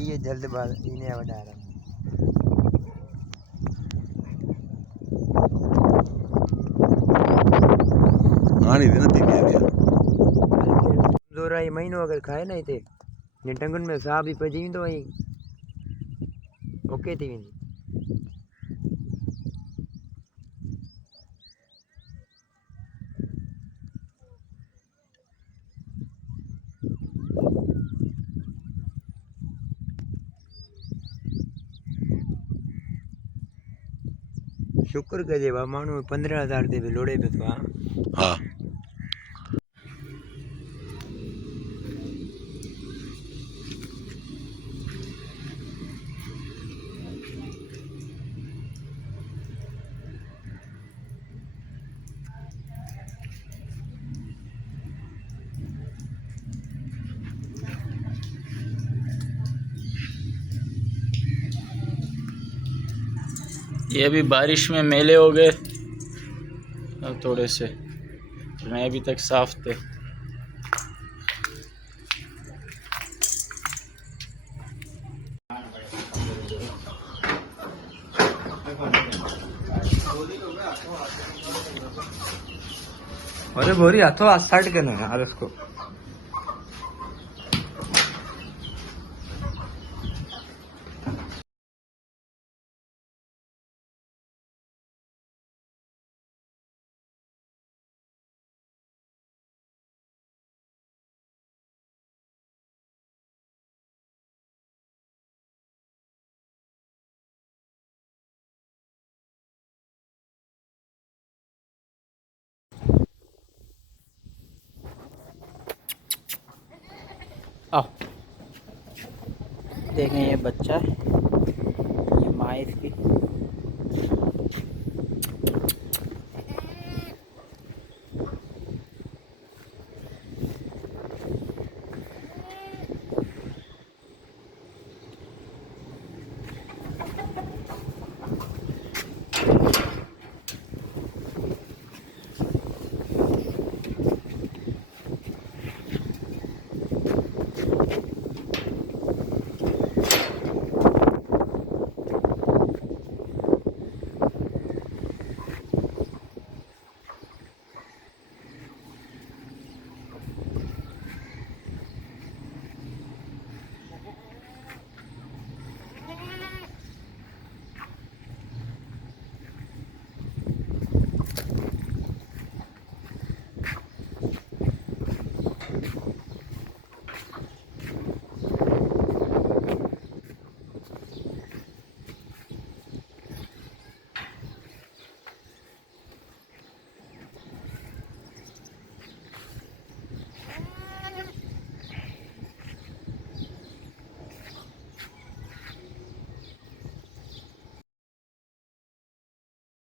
ये जल्दबाज इन्हें बता रहा हूँ। आनी थी ना धीमी दिया जोरा ये महीनों अगर खाए नहीं थे निटंगन में साहब ही पजी तो वही ओके थी शुक्र कजे बा मानू 15,000 दे भी लोड़े पे तो हाँ ये अभी बारिश में मेले हो गए थोड़े से, नहीं अभी तक साफ थे। अरे बोरी हाथों हाथ साइड करना है यार उसको। आओ देखें, ये बच्चा है, ये माँ इसकी।